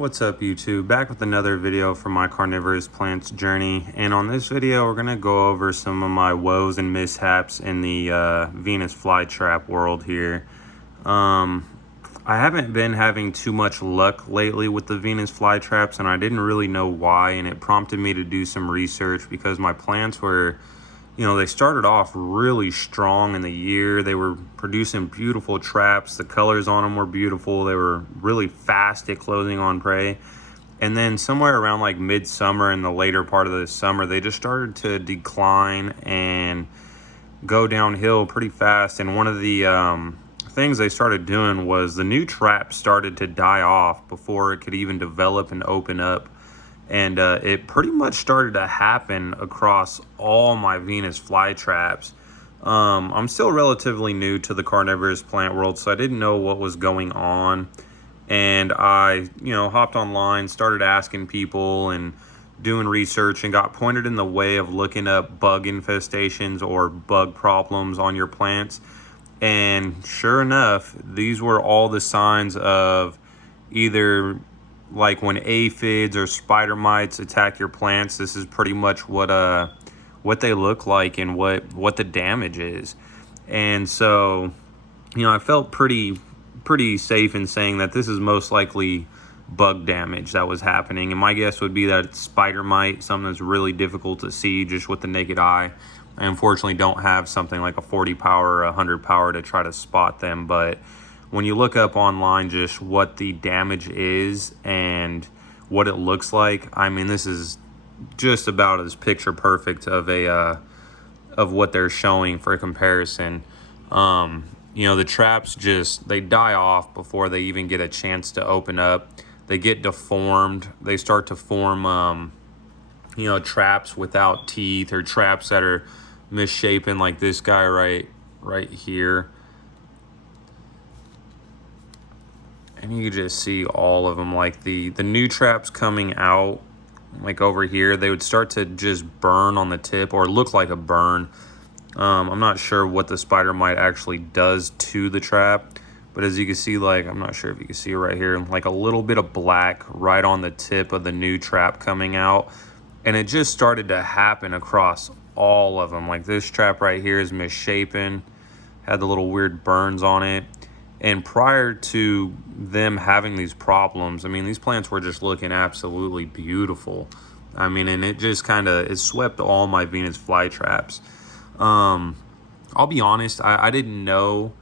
What's up YouTube? Back with another video from my carnivorous plants journey, and on this video we're going to go over some of my woes and mishaps in the Venus flytrap world here. I haven't been having too much luck lately with the Venus flytraps, and I didn't really know why, and it prompted me to do some research because my plants were, they started off really strong in the year. They were producing beautiful traps. The colors on them were beautiful. They were really fast at closing on prey. And then somewhere around like midsummer and the later part of the summer, they just started to decline and go downhill pretty fast. And one of the things they started doing was the new trap started to die off before it could even develop and open up. And it pretty much started to happen across all my Venus flytraps. I'm still relatively new to the carnivorous plant world, so I didn't know what was going on. And I, hopped online, started asking people and doing research, and got pointed in the way of looking up bug infestations or bug problems on your plants. And sure enough, these were all the signs of either like when aphids or spider mites attack your plants. This is pretty much what they look like and what the damage is. And so, I felt pretty safe in saying that this is most likely bug damage that was happening. And my guess would be that it's spider mite, something that's really difficult to see just with the naked eye. I unfortunately don't have something like a 40 power or 100 power to try to spot them, but when you look up online just what the damage is and what it looks like, I mean, this is just about as picture perfect of of what they're showing for comparison. The traps they die off before they even get a chance to open up. They get deformed. They start to form, traps without teeth, or traps that are misshapen, like this guy right here. And you can just see all of them, like the new traps coming out, like over here, they would start to just burn on the tip or look like a burn. I'm not sure what the spider mite actually does to the trap, but as you can see, like, I'm not sure if you can see it right here, like a little bit of black right on the tip of the new trap coming out. And it just started to happen across all of them. Like this trap right here is misshapen, had the little weird burns on it. And prior to them having these problems, I mean, these plants were just looking absolutely beautiful. I mean, and it just it swept all my Venus flytraps. I'll be honest, I didn't know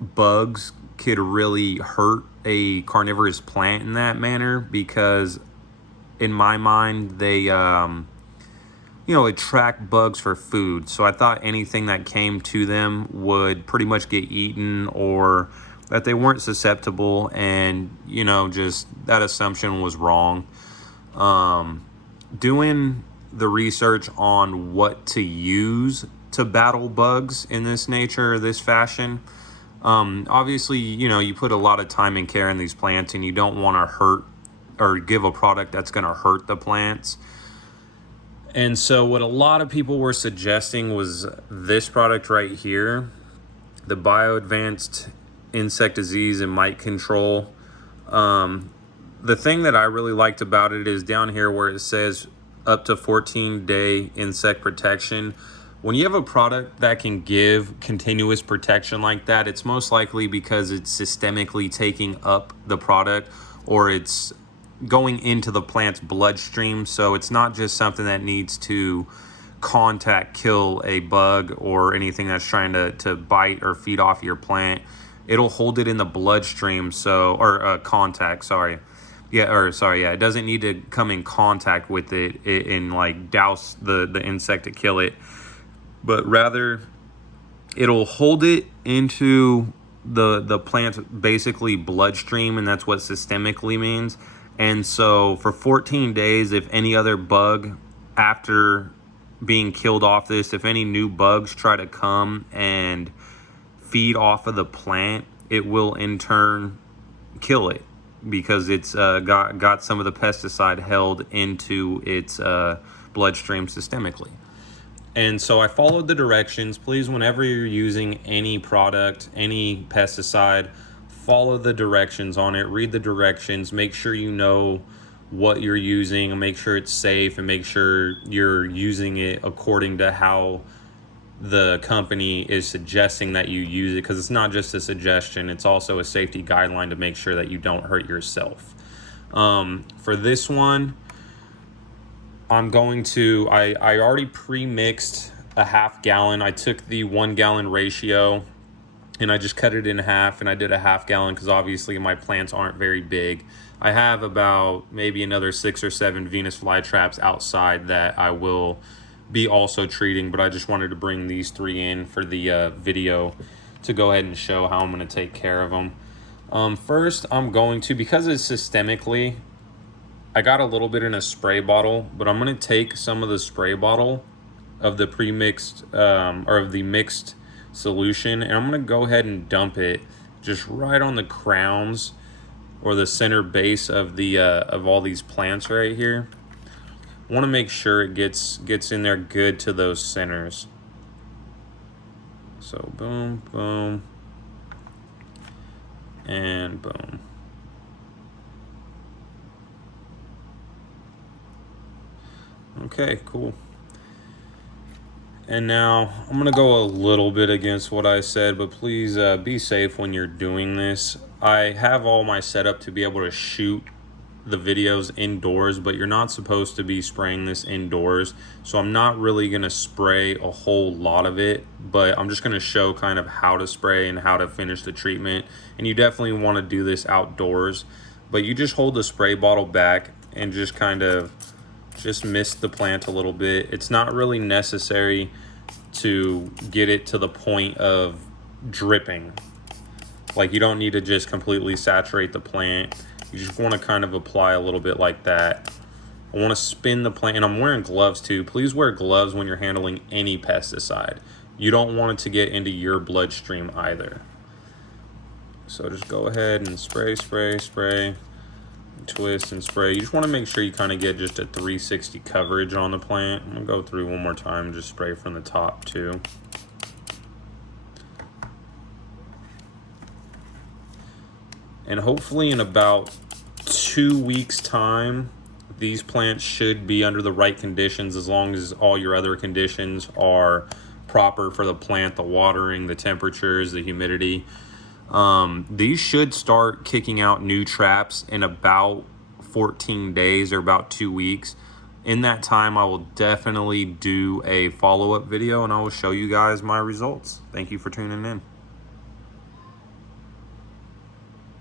bugs could really hurt a carnivorous plant in that manner, because in my mind, they, attract bugs for food. So I thought anything that came to them would pretty much get eaten, or that they weren't susceptible. And, just that assumption was wrong. Doing the research on what to use to battle bugs in this nature, this fashion, obviously, you put a lot of time and care in these plants, and you don't want to hurt or give a product that's going to hurt the plants. And so what a lot of people were suggesting was this product right here, the BioAdvanced Insect Disease and Mite Control. The thing that I really liked about it is down here where it says up to 14-day insect protection. When you have a product that can give continuous protection like that, it's most likely because it's systemically taking up the product, or it's going into the plant's bloodstream. So it's not just something that needs to kill a bug or anything that's trying to bite or feed off your plant. It'll hold it in the bloodstream, contact, sorry. It doesn't need to come in contact with it and like douse the insect to kill it, but rather it'll hold it into the plant's basically bloodstream, and that's what systemically means. And so for 14 days, if any other bug after being killed off this, if any new bugs try to come and feed off of the plant, it will in turn kill it, because it's got some of the pesticide held into its bloodstream systemically. And so I followed the directions. Please, whenever you're using any product, any pesticide, follow the directions on it, read the directions, make sure you know what you're using, and make sure it's safe, and make sure you're using it according to how the company is suggesting that you use it, because it's not just a suggestion, it's also a safety guideline to make sure that you don't hurt yourself. For this one, I'm going to, I already pre-mixed a half gallon. I took the 1 gallon ratio and I just cut it in half, and I did a half gallon because obviously my plants aren't very big. I have about maybe another 6 or 7 Venus flytraps outside that I will be also treating, but I just wanted to bring these 3 in for the video to go ahead and show how I'm going to take care of them. First, I'm going to, because it's systemically, I got a little bit in a spray bottle, but I'm going to take some of the spray bottle of the pre-mixed or of the mixed solution, and I'm going to go ahead and dump it just right on the crowns or the center base of the of all these plants right here. I want to make sure it gets in there good to those centers. So boom, boom, and boom. Okay, cool. And now I'm gonna go a little bit against what I said, but please be safe when you're doing this. I have all my setup to be able to shoot the videos indoors, but you're not supposed to be spraying this indoors. So I'm not really gonna spray a whole lot of it, but I'm just gonna show kind of how to spray and how to finish the treatment. And you definitely wanna do this outdoors, but you just hold the spray bottle back and just kind of just mist the plant a little bit. It's not really necessary to get it to the point of dripping. Like, you don't need to just completely saturate the plant. You just want to kind of apply a little bit like that. I want to spin the plant, and I'm wearing gloves too. Please wear gloves when you're handling any pesticide. You don't want it to get into your bloodstream either. So just go ahead and spray, spray, spray. Twist and spray. You just want to make sure you kind of get just a 360 coverage on the plant. I'm gonna go through one more time and just spray from the top too. And hopefully in about 2 weeks time, these plants should be under the right conditions, as long as all your other conditions are proper for the plant, the watering, the temperatures, the humidity. These should start kicking out new traps in about 14 days or about 2 weeks. In that time, I will definitely do a follow-up video and I will show you guys my results. Thank you for tuning in.